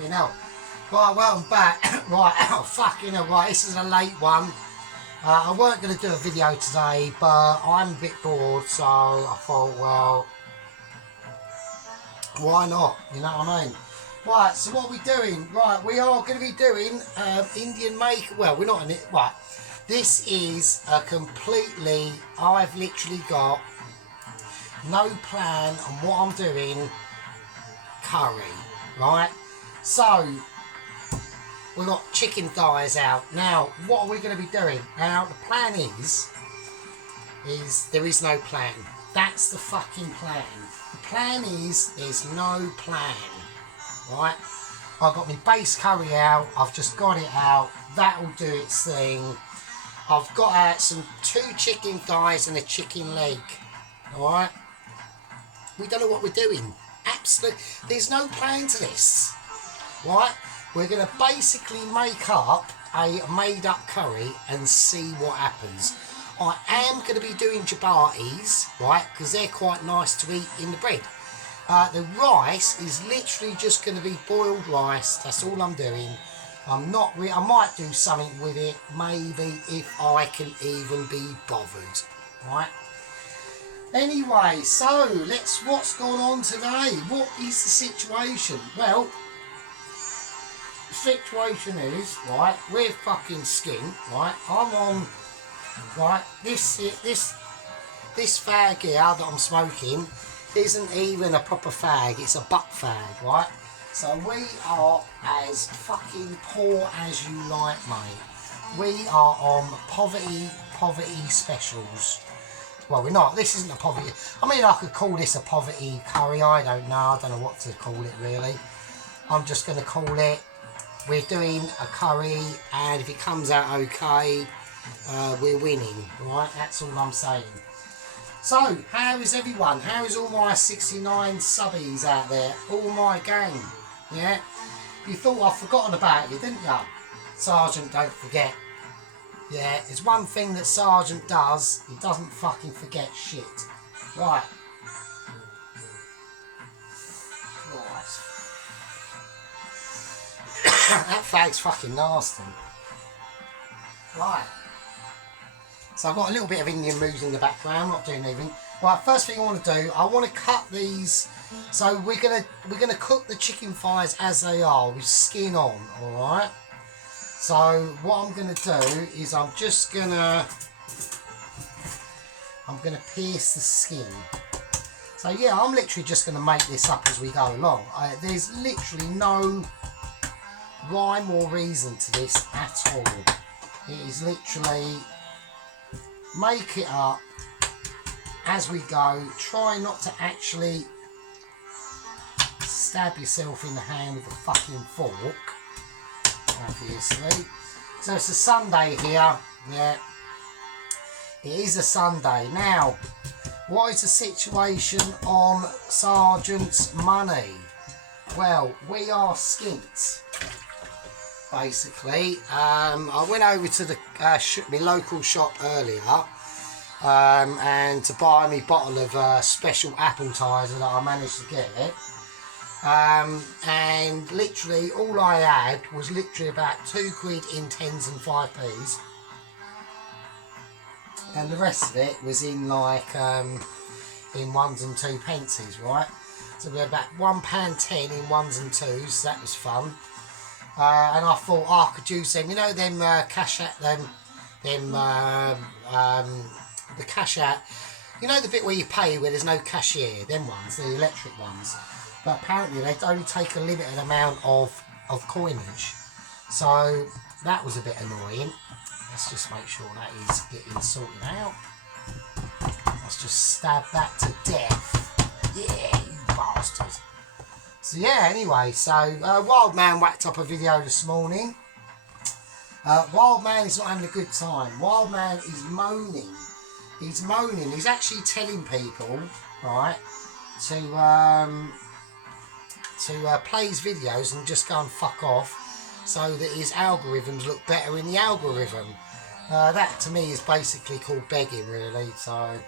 Fucking hell. Right, welcome back. Right, oh, fucking hell, right, this is a late one. I weren't going to do a video today, but I'm a bit bored, so I thought, well, why not? You know what I mean? Right, so what are we doing? Right, we are going to be doing Indian make. Well, we're not in it. Right, this is a completely. I've literally got no plan on what I'm doing. Curry, right? So we've got chicken thighs out now. What are we going to be doing? Now the plan is there is no plan. That's the fucking plan. The plan is there's no plan. Right, I've got my base curry out, I've just got it out, that'll do its thing. I've got out some 2 chicken thighs and a chicken leg. Alright, we don't know what we're doing. Absolutely, there's no plan to this. Right, we're going to basically make up a made up curry and see what happens. I am going to be doing chapatis, right, because they're quite nice to eat in the bread. The rice is literally just going to be boiled rice. That's all I'm doing. I'm not. I might do something with it, maybe, if I can even be bothered. Right. Anyway, so what's going on today? What is the situation? Well, the situation is, right, we're fucking skint, right. I'm on, right. This fag here that I'm smoking isn't even a proper fag, it's a butt fag, right? So we are as fucking poor as you like, mate. We are on poverty specials. Well, we're not, this isn't a poverty, I mean, I could call this a poverty curry, I don't know what to call it really. I'm just going to call it, we're doing a curry, and if it comes out okay, we're winning, right? That's all I'm saying. So, how is everyone? How is all my 69 subbies out there? All my gang, yeah? You thought I'd forgotten about you, didn't you? Sergeant, don't forget. Yeah, there's one thing that Sergeant does, he doesn't fucking forget shit. Right. That fag's fucking nasty. Right. So I've got a little bit of Indian moves in the background, not doing anything. Right, first thing I want to do, I want to cut these. So we're gonna cook the chicken thighs as they are with skin on, all right. So what I'm gonna do is I'm gonna pierce the skin. So yeah, I'm literally just gonna make this up as we go along. There's literally no rhyme or reason to this at all. It is literally make it up as we go. Try not to actually stab yourself in the hand with a fucking fork, obviously. So it's a Sunday here, yeah, it is a Sunday. Now, what is the situation on Sergeant's money? Well, we are skint. Basically, I went over to the my local shop earlier and to buy me bottle of special appetizer that I managed to get, and literally all I had was literally about £2 in 10s and 5p's, and the rest of it was in like in 1s and 2 pences, right? So we had about £1.10 in 1s and 2s, so that was fun. And I thought, oh, I could use them, you know, them cash out, the cash out, you know, the bit where you pay where there's no cashier, them ones, the electric ones. But apparently they only take a limited amount of coinage, so that was a bit annoying. Let's just make sure that is getting sorted out. Let's just stab that to death. Yeah, you bastards. So yeah, anyway, so Wild Man whacked up a video this morning. Wild Man is not having a good time. Wild Man is moaning. He's moaning. He's actually telling people, right, to play his videos and just go and fuck off, so that his algorithms look better in the algorithm. That to me is basically called begging, really. So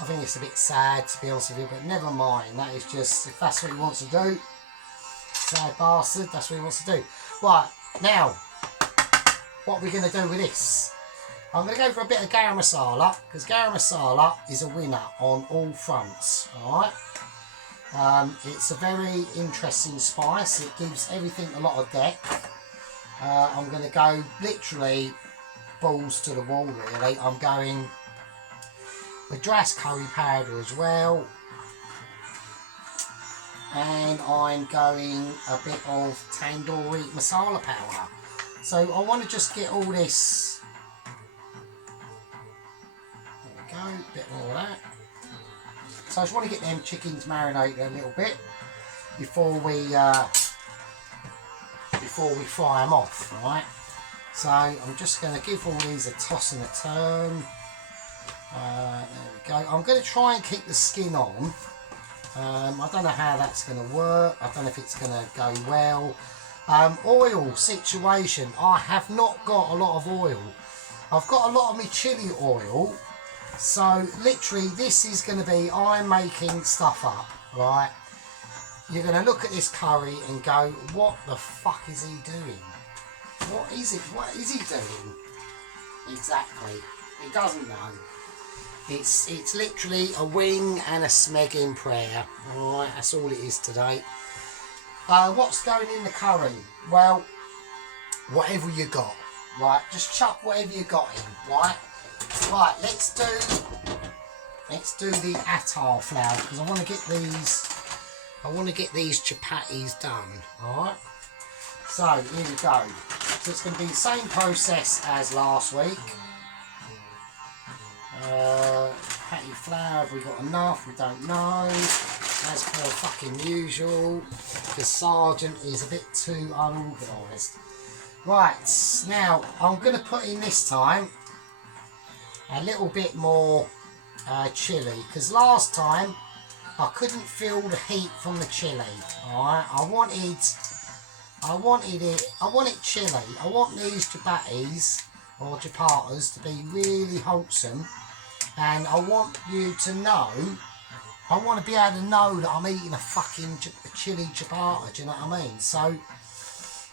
I think it's a bit sad, to be honest with you, but never mind. That is just, if that's what he wants to do, Sad bastard, that's what he wants to do. Right, now, what are we going to do with this? I'm going to go for a bit of garam masala, because garam masala is a winner on all fronts, alright? It's a very interesting spice. It gives everything a lot of depth. I'm going to go literally balls to the wall, really. I'm going Madras curry powder as well. And I'm going a bit of tandoori masala powder. So I want to just get all this. There we go, a bit more of that. So I just want to get them chickens marinated a little bit before we fry them off, right? So I'm just going to give all these a toss and a turn. There we go. I'm going to try and keep the skin on. I don't know how that's going to work. I don't know if it's going to go well. Oil situation. I have not got a lot of oil. I've got a lot of my chili oil. So literally this is going to be, I'm making stuff up, right? You're going to look at this curry and go, what the fuck is he doing? What is it? What is he doing? Exactly. He doesn't know. It's literally a wing and a smegging prayer. Alright, that's all it is today. What's going in the curry? Well, whatever you got. Right, just chuck whatever you got in, right? Right, let's do the attar flour, because I want to get these chapatis done. Alright? So here we go. So it's going to be the same process as last week. Patty flour, have we got enough? We don't know. As per fucking usual, the sergeant is a bit too unorganised. Right, now I'm going to put in this time a little bit more chilli, because last time I couldn't feel the heat from the chilli. Alright, I wanted chilli. I want these chapatis or chapatas to be really wholesome, and I want you to know, I want to be able to know that I'm eating a fucking chili chapata, do you know what I mean? So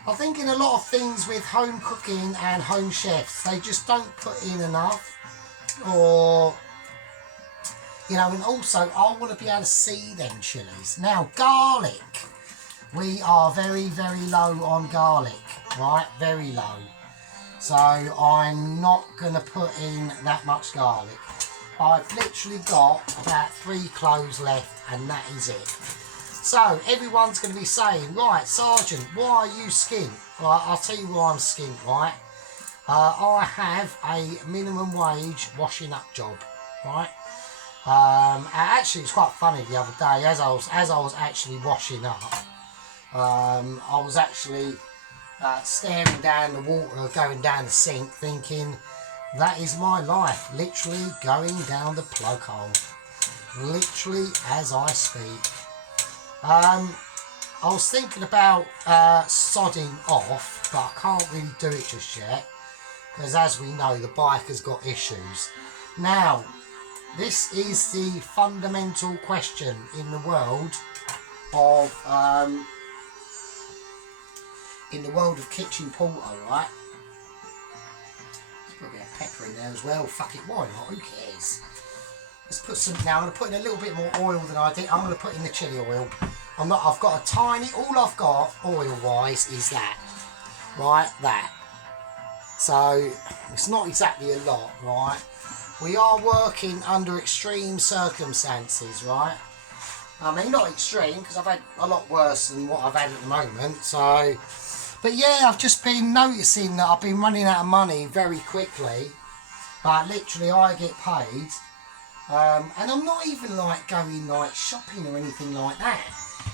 I think in a lot of things with home cooking and home chefs, they just don't put in enough, or you know, and also I want to be able to see them chilies. Now garlic, we are very, very low on garlic, right? Very low. So I'm not going to put in that much garlic. I've literally got about 3 cloves left, and that is it. So everyone's going to be saying, right, Sergeant, why are you skint? Right, I'll tell you why I'm skint, right? I have a minimum wage washing up job, right? Actually, it's quite funny the other day, as I was actually washing up, I was actually staring down the water going down the sink, thinking, that is my life, literally going down the plug hole, literally as I speak. I was thinking about sodding off, but I can't really do it just yet, because as we know, the bike has got issues. Now, this is the fundamental question in the world of kitchen porter, right? Let's put a bit of pepper in there as well. Fuck it, why not? Who cares? Let's put some. Now I'm going to put in a little bit more oil than I did. I'm going to put in the chili oil. I've got a tiny. All I've got oil-wise is that, right? That. So it's not exactly a lot, right? We are working under extreme circumstances, right? I mean, not extreme, because I've had a lot worse than what I've had at the moment. So, but yeah, I've just been noticing that I've been running out of money very quickly. But literally, I get paid, and I'm not even like going like shopping or anything like that.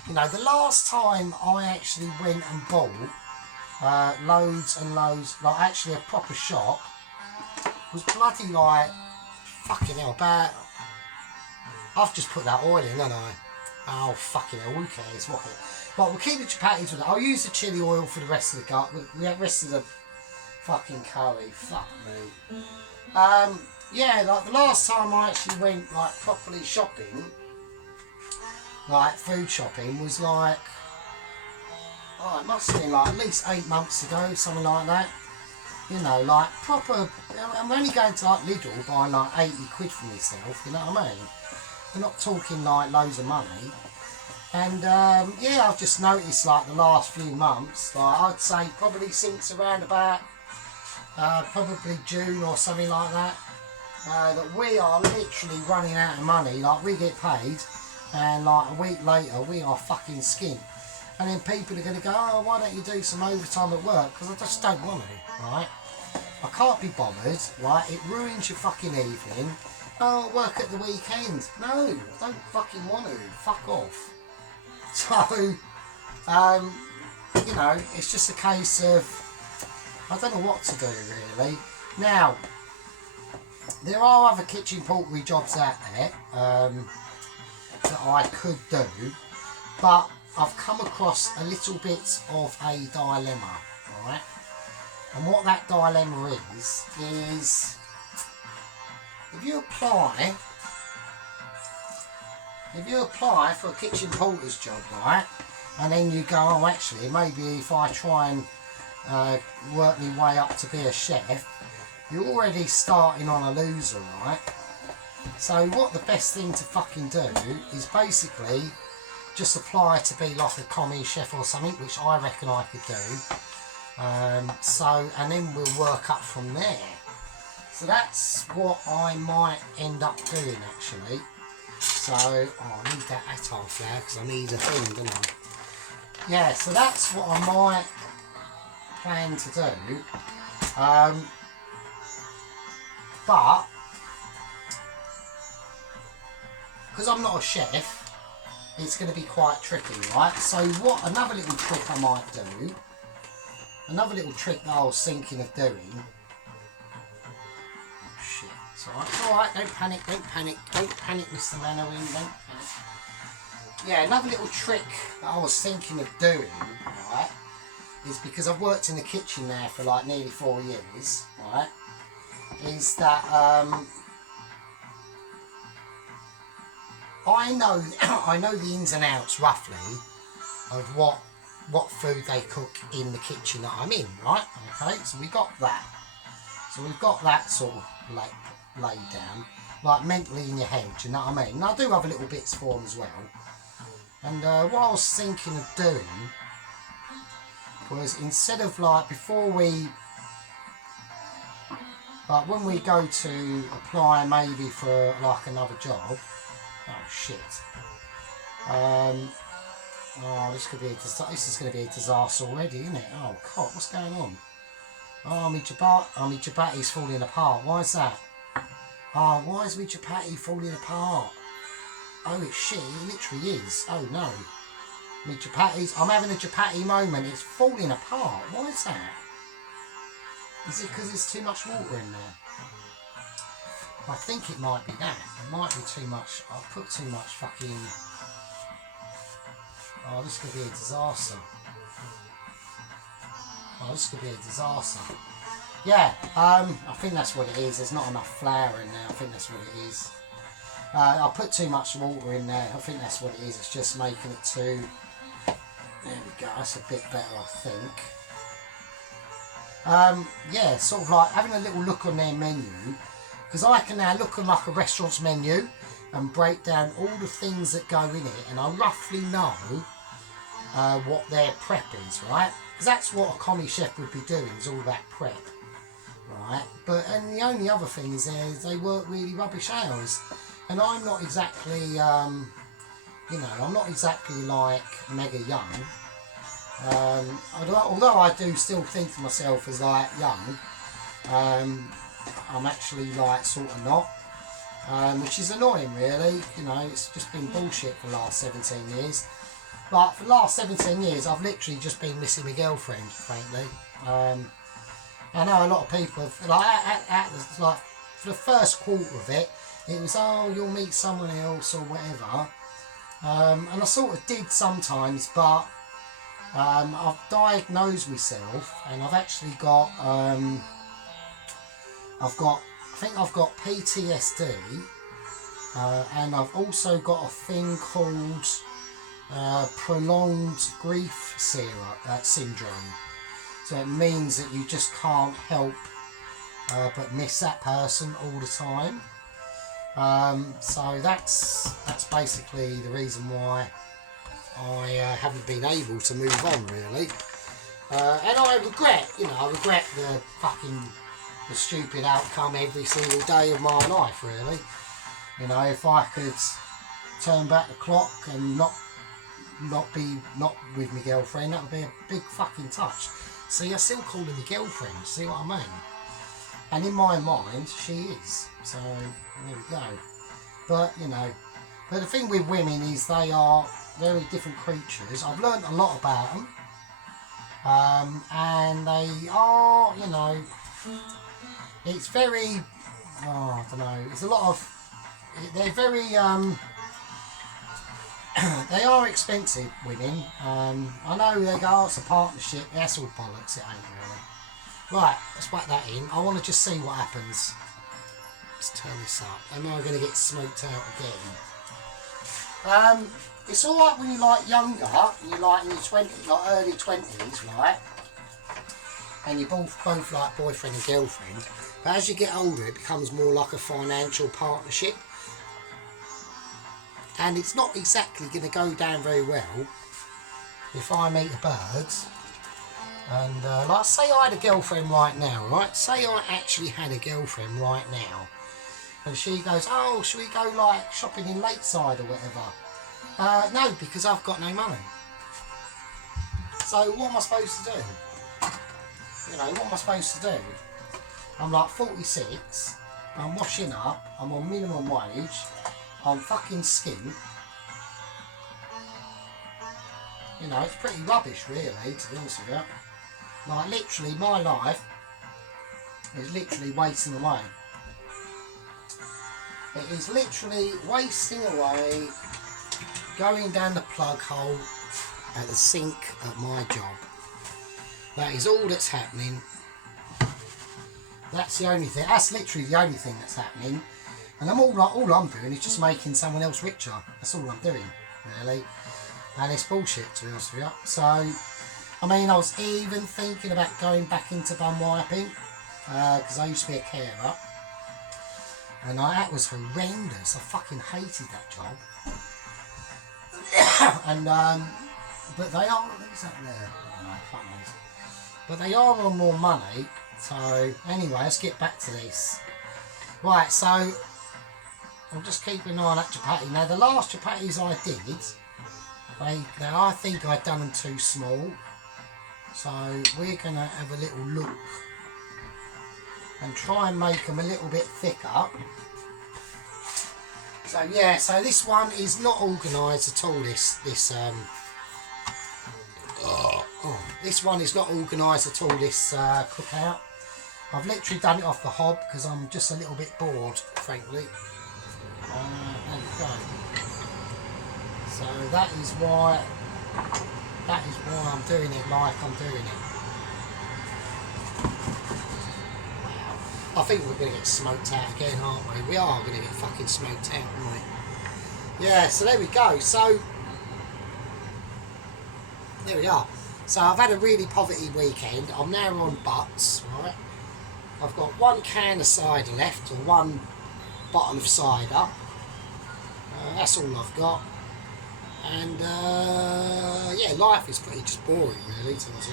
You know, the last time I actually went and bought loads and loads, like actually a proper shop, was bloody like fucking hell. About I've just put that oil in, haven't I? Oh fucking hell, who cares? What? But we'll keep the chapatis with it. I'll use the chili oil for the rest of the rest of the fucking curry. Fuck me. Yeah, like the last time I actually went like properly shopping, like food shopping, was like oh, it must have been like at least 8 months ago, something like that. You know, like proper, I'm only going to like Lidl buying like 80 quid for myself, you know what I mean? We're not talking like loads of money. And yeah, I've just noticed like the last few months, like I'd say probably since around about probably June or something like that, that we are literally running out of money. Like we get paid and like a week later we are fucking skint. And then people are going to go, oh, why don't you do some overtime at work? Because I just don't want to, right? I can't be bothered, right? It ruins your fucking evening. Oh, work at the weekend. No, I don't fucking want to. Fuck off. So, you know, it's just a case of, I don't know what to do really. Now, there are other kitchen portery jobs out there that I could do, but I've come across a little bit of a dilemma, right? And what that dilemma is if you apply for a kitchen porter's job, right, and then you go, oh, actually, maybe if I try and work my way up to be a chef, you're already starting on a loser, right? So what the best thing to fucking do is basically just apply to be like a commie chef or something, which I reckon I could do. And then we'll work up from there. So that's what I might end up doing actually. So, oh, I need that attar flour because I need a thing, don't I? Yeah, so that's what I might plan to do. But, because I'm not a chef, it's going to be quite tricky, right? So what, another little trick I might do, another little trick that I was thinking of doing, oh shit, it's alright, don't panic, Mr. Manowin, don't panic. Yeah, another little trick that I was thinking of doing, right, is because I've worked in the kitchen there for like nearly 4 years, right, is that I know the ins and outs roughly of what food they cook in the kitchen that I'm in, right? Okay, so we got that. So we've got that sort of laid down, like mentally in your head, do you know what I mean? And I do have little bits for them as well. And what I was thinking of doing was, instead of like before we, like when we go to apply maybe for like another job. Oh shit. Oh, this is going to be a disaster already, isn't it? Oh God, what's going on? Oh, my chapati's falling apart. Why is that? Oh, why is my chapati falling apart? Oh shit, it literally is. Oh no. My chapati's, I'm having a chapati moment. It's falling apart. Why is that? Is it because there's too much water in there? I think it might be that. It might be too much. I've put too much fucking... Oh, this could be a disaster. Oh, this could be a disaster. Yeah, I think that's what it is. There's not enough flour in there. I think that's what it is. I put too much water in there. I think that's what it is. It's just making it too... There we go. That's a bit better, I think. Yeah, sort of like having a little look on their menu. Because I can now look on like a restaurant's menu and break down all the things that go in it, and I roughly know what their prep is, right? Because that's what a commie chef would be doing, is all that prep, right? And the only other thing is they work really rubbish hours, and I'm not exactly, you know, I'm not exactly like mega young. Although I do still think of myself as like young, I'm actually like sort of not, which is annoying really. You know, it's just been bullshit for the last 17 years. Like for the last 17 years I've literally just been missing my girlfriend, frankly. I know a lot of people have, like for the first quarter of it, it was, oh, you'll meet someone else or whatever, and I sort of did sometimes, but I've diagnosed myself and I've actually got I think I've got PTSD, and I've also got a thing called prolonged grief syndrome. So it means that you just can't help but miss that person all the time. So that's basically the reason why I haven't been able to move on, really. And I regret the stupid outcome every single day of my life, really. You know, if I could turn back the clock and not with my girlfriend, that would be a big fucking touch. See, I still call her my girlfriend, see what I mean? And in my mind, she is. So, there we go. But, you know, but the thing with women is they are very different creatures. I've learned a lot about them. And they are, you know, it's very, I don't know, it's a lot of, they're very, they are expensive, women. I know they go, oh, it's a partnership, that's all bollocks, it ain't really. Right, let's whack that in. I want to just see what happens. Let's turn this up. Am I going to get smoked out again? It's alright when you're like younger, and you're like in your 20s, like early 20s, right? And you're both like boyfriend and girlfriend. But as you get older, it becomes more like a financial partnership. And it's not exactly going to go down very well if I meet a bird. And like, say I had a girlfriend right now, right? Say I actually had a girlfriend right now. And she goes, oh, should we go like shopping in Lakeside or whatever? No, because I've got no money. So what am I supposed to do? You know, what am I supposed to do? I'm like 46, I'm washing up, I'm on minimum wage, I'm fucking skint. You know, it's pretty rubbish really, to be honest with you. Like literally my life is literally wasting away. It is literally wasting away, going down the plug hole at the sink at my job. That is all that's happening. That's the only thing. That's literally the only thing that's happening. And all I'm doing is just making someone else richer. That's all I'm doing, really. And it's bullshit, to be honest with you. So, I mean, I was even thinking about going back into bum wiping because I used to be a carer. And that was horrendous. I fucking hated that job. And but they are. What's that there? No, fuck knows. But they are on more money. So anyway, let's get back to this. Right, so I'll just keep an eye on that chapati. Now the last chapatis I did, I think I'd done them too small. So we're gonna have a little look and try and make them a little bit thicker. So yeah, so this one is not organised at all. This one is not organised at all. This cookout. I've literally done it off the hob because I'm just a little bit bored, frankly. There we go. So that is why I'm doing it like I'm doing it. Wow. I think we're going to get smoked out again, aren't we? We are going to get fucking smoked out, aren't we? Yeah, so there we go. So, there we are. So I've had a really poverty weekend. I'm now on butts, right? I've got one can of cider left, or one bottle of cider. That's all I've got. And yeah, life is pretty just boring, really, to be honest.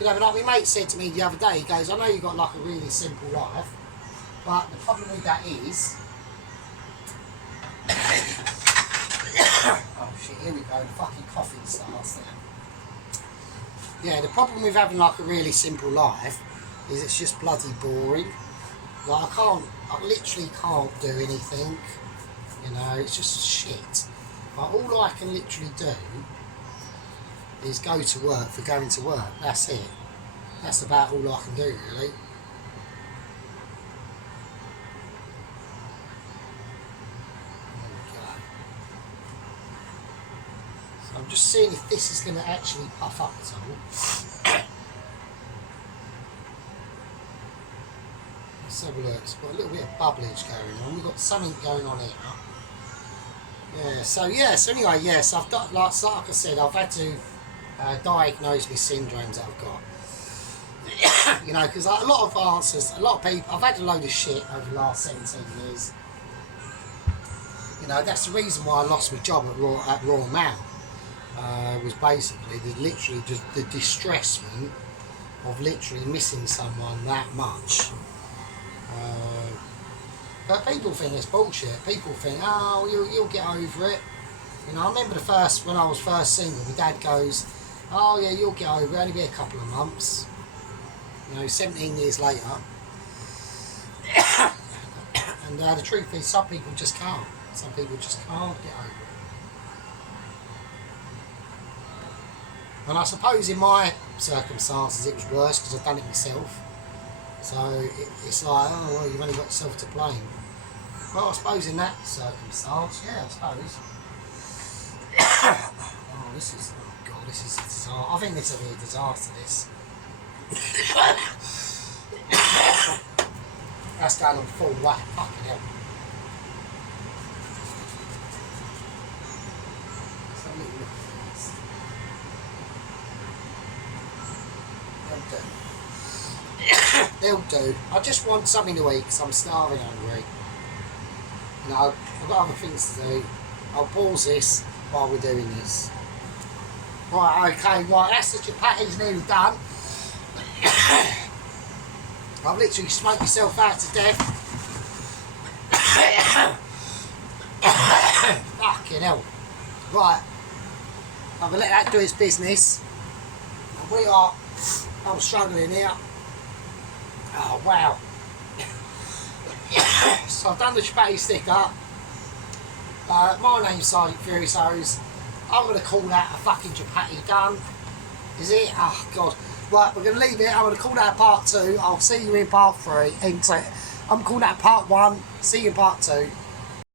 You know, but like my mate said to me the other day, he goes, I know you've got like a really simple life, but the problem with that is oh shit, here we go, the fucking coughing starts there. Yeah, the problem with having like a really simple life is it's just bloody boring. Like I literally can't do anything, you know, it's just shit. But all I can literally do is go to work for going to work, that's it. That's about all I can do, really. So I'm just seeing if this is going to actually puff up at all. Let's have a look. It's got a little bit of bubblage going on. We've got something going on here. So anyway, yes, I've got, like I said, I've had to diagnose my syndromes that I've got. You know, because a lot of answers, a lot of people, I've had a load of shit over the last 17 years. You know, that's the reason why I lost my job at Royal Mail. Was basically literally just the distressment of literally missing someone that much. But people think it's bullshit. People think, oh, you'll get over it. You know, I remember when I was first single, my dad goes, oh yeah, you'll get over it, only be a couple of months. You know, 17 years later. And the truth is, some people just can't. Some people just can't get over it. And I suppose in my circumstances it was worse because I've done it myself. So it's like, oh, well, you've only got yourself to blame. Well, I suppose in that circumstance, yeah, I suppose. Oh, this is a disaster. I think this will be a disaster, this. That's going on full whack, fucking hell. Let's have a little look at this. They'll do. I just want something to eat because I'm starving hungry. You know, I've got other things to do. I'll pause this while we're doing this. Right, okay, right, that's the chapati's nearly done. I've literally smoked myself out to death. Fucking hell. Right, I'm going to let that do its business. And I'm struggling here. Oh, wow. So I've done the chapati sticker. My name's Sergeant Fury, so I'm going to call that a fucking chapati done. Is it? Oh, God. Right, we're going to leave it. I'm going to call that part 2. I'll see you in part 3. I'm calling that part 1. See you in part 2.